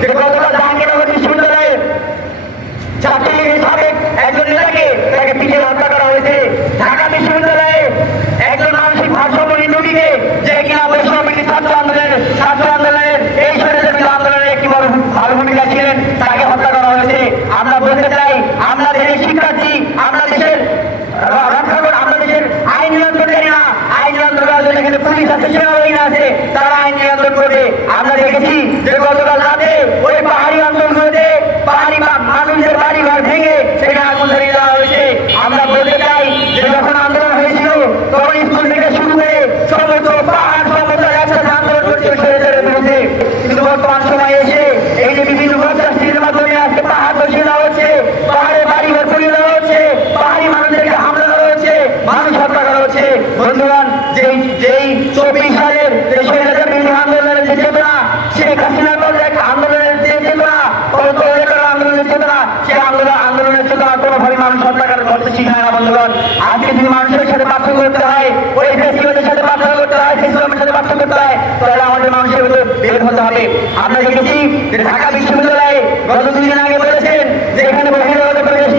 যে গতকাল জাহাঙ্গীরনগর বিশ্ববিদ্যালয়ের ছাত্রলীগের সাবেক একজন নেতাকে তাকে পিঠে হত্যা করা হয়েছে ঢাকা বিশ্ববিদ্যালয়ে একজন মানসিক ভারসাম্যহীন রোগীকে যে কিনা বৈষম্যবিধি ছাত্র আন্দোলনের ছাত্র আন্দোলনের এই স্বৈরাচারী আন্দোলনের একটি বড় ভালো ভূমিকা ছিলেন তাকে হত্যা করা হয়েছে আমরা বলতে চাই আমরা দেশের শিক্ষার্থী আমরা দেশের র- রক্ষা করে আমরা দেশের আইন নিয়ন্ত্রণ জানি না আইন নিয়ন্ত্রণ করার জন্য এখানে পুলিশ আছে, তারা আইন নিয়ন্ত্রণ করবে আমরা দেখেছি যে গতকাল রাতে ওই পাহাড়ি অঞ্চলগুলোতে পাহাড়ি মা- মানুষদের বাড়ি ঘর ভেঙে সেখানে আগুন ধরিয়ে দেওয়া হয়েছে আমরা বলতে চাই যে যখন আন্দোলন হয়েছিল তখন স্কুল থেকে শুরু করে সমস্ত পাহাড় সমস্ত একসাথে আন্দোলন করছে স্বৈরাচারের বিরুদ্ধে কিন্তু বর্তমান সময়ে এসে এই যে বিভিন্ন প্রচারের মাধ্যমে আজকে পাহাড় বসিয়ে দেওয়া হচ্ছে পাহাড়ে বাড়ি ঘর করিয়ে দেওয়া হচ্ছে পাহাড়ি মানুষদেরকে হামলা করা হচ্ছে মানুষ হত্যা করা হচ্ছে বন্ধুগণ যেই যেই চব্বিশ সালের যে স্বৈরাচার বিরোধী আন্দোলনের যে চেতনা শেখ হাসিনার পর এক আন্দোলনের যে চেতনা করার আন্দোলনের চেতনা সে আন্দোলন আন্দোলনের চেতনা করতে করতে করতে করতে ঢাকা বিশ্ববিদ্যালয়ে গত দুই দিন আগে বলেছেন যে এখানে বহিরাগত প্রবেশ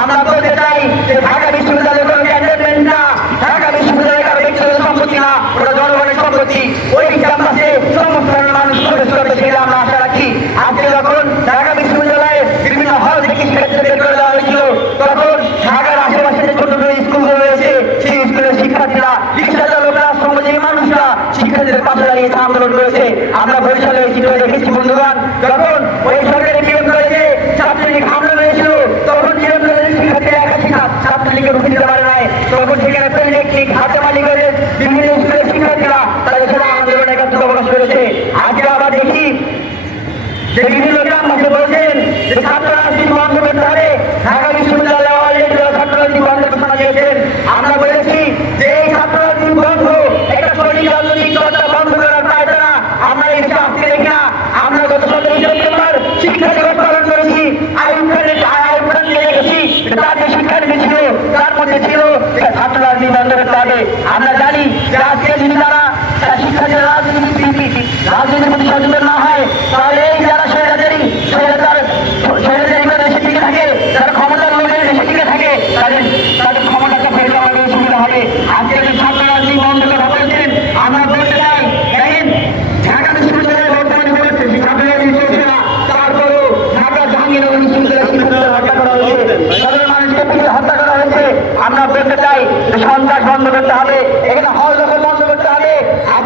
আমরা ঢাকা বিশ্ববিদ্যালয় কোনো বিশ্ববিদ্যালয় না, ওটা জনগণের সম্পত্তি। ওই ক্যাম্পাসে সমস্ত মানুষ প্রবেশ আমরা আশা রাখি আজকে যখন ঢাকা বিশ্ববিদ্যালয়ে বিভিন্ন হল থেকে শিক্ষার্থীদের বের করে দেওয়া হয়েছিল তখন ঢাকার আশেপাশে যে ছোট ছোট স্কুলগুলো রয়েছে সেই স্কুলের শিক্ষার্থীরা রিক্সা চালকরা সমাজের মানুষরা শিক্ষার্থীদের পাশে দাঁড়িয়ে এসে আন্দোলন করেছে আমরা বরিশালে এই চিত্র দেখেছি বন্ধুগণ যখন ওই সরকারি কলেজে ছাত্রলীগ হামলা হয়েছিল, তখন কলেজের শিক্ষার্থীরা একাশি প্রকাশ করেছে। আজকে আবার দেখি যে বিভিন্ন গ্রামবাসী বলছেন যে ছাত্র রাজনীতি বন্ধ করতে হবে ঢাকা বিশ্ববিদ্যালয় অলরেডি ছাত্র রাজনীতি বন্ধ ঘোষণা দিয়েছেন আমরা বলেছি যে এই ছাত্র রাজনীতি বন্ধ একটা সৈনিক রাজনৈতিক দলটা বন্ধ করার পায়তা না আমরা এই দেশে আজকে দেখি না আমরা গত সতেরোই সেপ্টেম্বর শিক্ষা দিবস পালন করেছি আইন খানের আইন খান নিয়ে রেখেছি তার যে শিক্ষানীতি ছিল তার মধ্যে ছিল এটা ছাত্র রাজনীতি বন্ধ করতে হবে আমরা জানি যে আজকে যদি তারা শিক্ষার্থীরা রাজনীতি রাজনীতির আমরা বলতে চাই দেখেন আমরা বলতে চাই সন্ত্রাস বন্ধ করতে হবে। এখানে হল দখল বন্ধ করতে হবে আজকে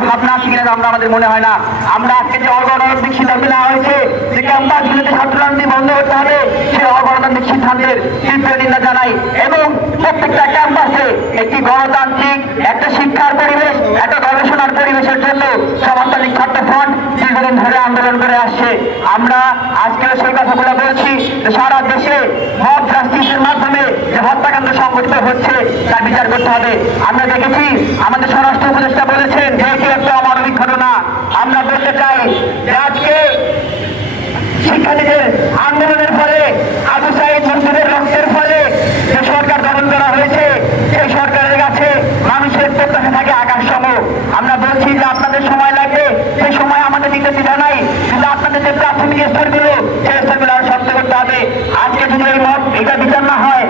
ভাবনা আসে আমরা আমাদের মনে হয় না। আমরা আজকে যে অগণতান্ত্রিক সিদ্ধান্ত নেওয়া হয়েছে, যে ক্যাম্পাসগুলোতে বন্ধ করতে হবে, সেই অগণতান্ত্রিক সিদ্ধান্তের তীব্র নিন্দা জানাই এবং প্রত্যেকটা ক্যাম্পাসে একটি গণতান্ত্রিক একটা শিক্ষার পরিবেশ একটা গবেষণার পরিবেশের জন্য সমাজতান্ত্রিক ছাত্র ফ্রন্ট দীর্ঘদিন ধরে আসছে আমরা আজকে সেই কথাগুলো বলছি যে সারা দেশে মদ রাজনীতির মাধ্যমে যে হত্যাকাণ্ড সংঘটিত হচ্ছে, তার বিচার করতে হবে। আমরা দেখেছি, আমাদের স্বরাষ্ট্র উপদেষ্টা বলেছেন যে এটি একটা অমানবিক ঘটনা। আমরা বলতে চাই যে আজকে শিক্ষার্থীদের আন্দোলনের ফলে আবু সাইদ মন্দিরের রক্তের এটা বিচার না হয়।